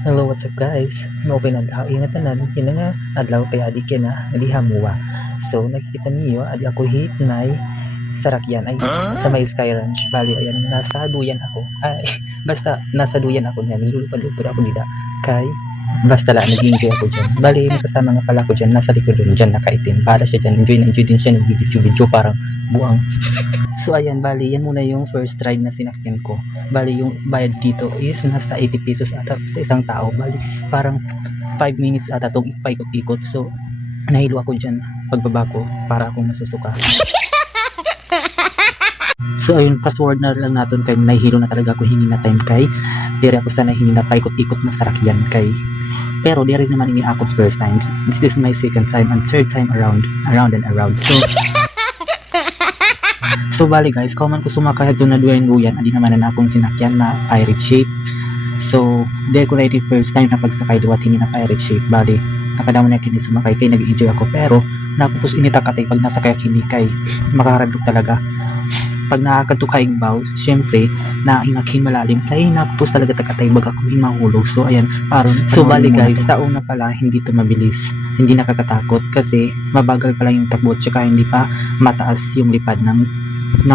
Hello, what's up guys? Okay na daw, ingat tanan, yun na nga, adlaw kaya di na, nalihamuwa. So, nakikita niyo, adi ako hitnay, sarakyan, ay, sa may Sky Ranch. Bali, ayan, nasa duyan ako. Ay, basta, nasa duyan ako niyan, nilulupad-lupad ako dito. Kay, basta lang, nag-enjoy ako dyan. Bali, may kasama nga pala ako dyan, nasa likod dyan, nakaitim. Para siya dyan, enjoy na enjoy din siya, nag-video-video, parang buang. So ayan, bali yan muna yung first ride na sinakyan ko. Bali yung bayad dito is nasa 80 pesos ata sa isang tao. Bali parang 5 minutes ata itong paikot-ikot. So nahilo ako dyan pagbaba ko para akong nasusuka. So ayun, fast forward na lang natin kay nahihilo na talaga ako hingi na time kay dire ako sana hingi na paikot-ikot na sarakyan kay pero di rin naman ini ako first time. This is my second time and third time around and around. So bali guys, kauman ko sumakay doon na duyan-duyan, adi naman na akong sinakyan na pirate ship. So, there ko na first time na pagsakay duwat hindi na pirate ship. Bali, nakadamo na kini sumakay kay nag-enjoy ako pero napupus inita katay pag nasakay kini kay makaharandog talaga. Pag nakakadto ka igbaw, syempre naingakin malalim kay napupus talaga takatay bag ako mahulog. So ayan, paron. So bali guys, sa una pala hindi to mabilis, hindi nakakatakot kasi mabagal pala yung takbo tsaka hindi pa mataas yung lipad ng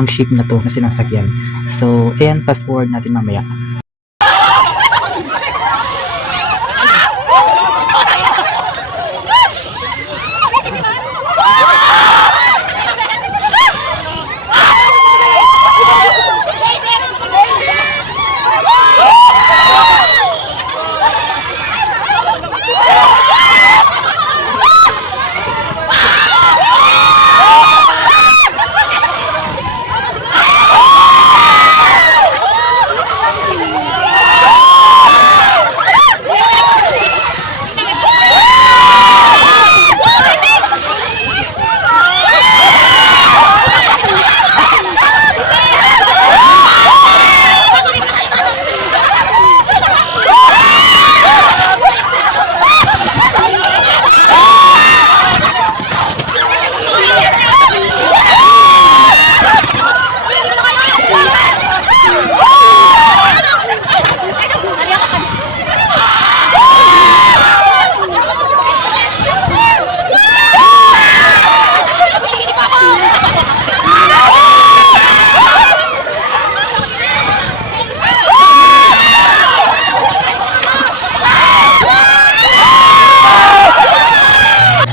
ship na to na sinasakyan. So ayan, fast forward natin mamaya.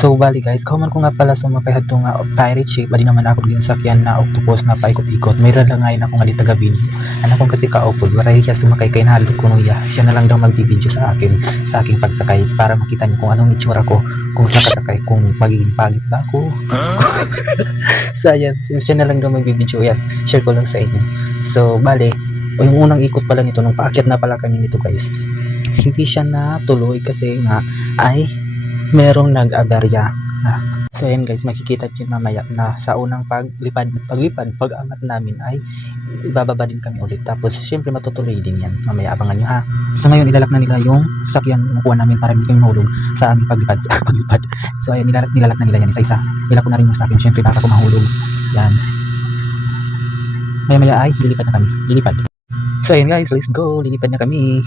So bali guys, kauman ko nga pala sumakay hadto nga pirate ship, bali naman ako ginsakyan na octopus na paikot-ikot. May ralangayin ako nga dito gabi niyo. Anak ko kasi kaupod, waray siya sumakay kay nahalo ko nuya. Siya na lang daw magbibideo sa aking pagsakay para makita niyo kung anong itsura ko, kung nakasakay, kung magiging pangit ba ako. So ayan, siya na lang daw magbibideo yan. Share ko lang sa inyo. So bali, yung unang ikot pala nito, nung paakyat na pala kami nito guys, hindi siya natuloy kasi nga ay merong nag-aberya. So ayan guys, makikita nyo mamaya na sa unang pag-angat namin ay ibababa din kami ulit. Tapos syempre matutuloy din yan. Mamaya abangan nyo ha. So ngayon ilalak na nila yung sasakyan makuha namin para hindi kami mahulog sa aming paglipad. So ayan, nilalak na nila yan isa-isa. Nilak ko na rin yung sasakyan, syempre baka ko mahulog. Yan. Maya ay lilipad na kami. Lilipad. So ayan guys, let's go. Lilipad na kami.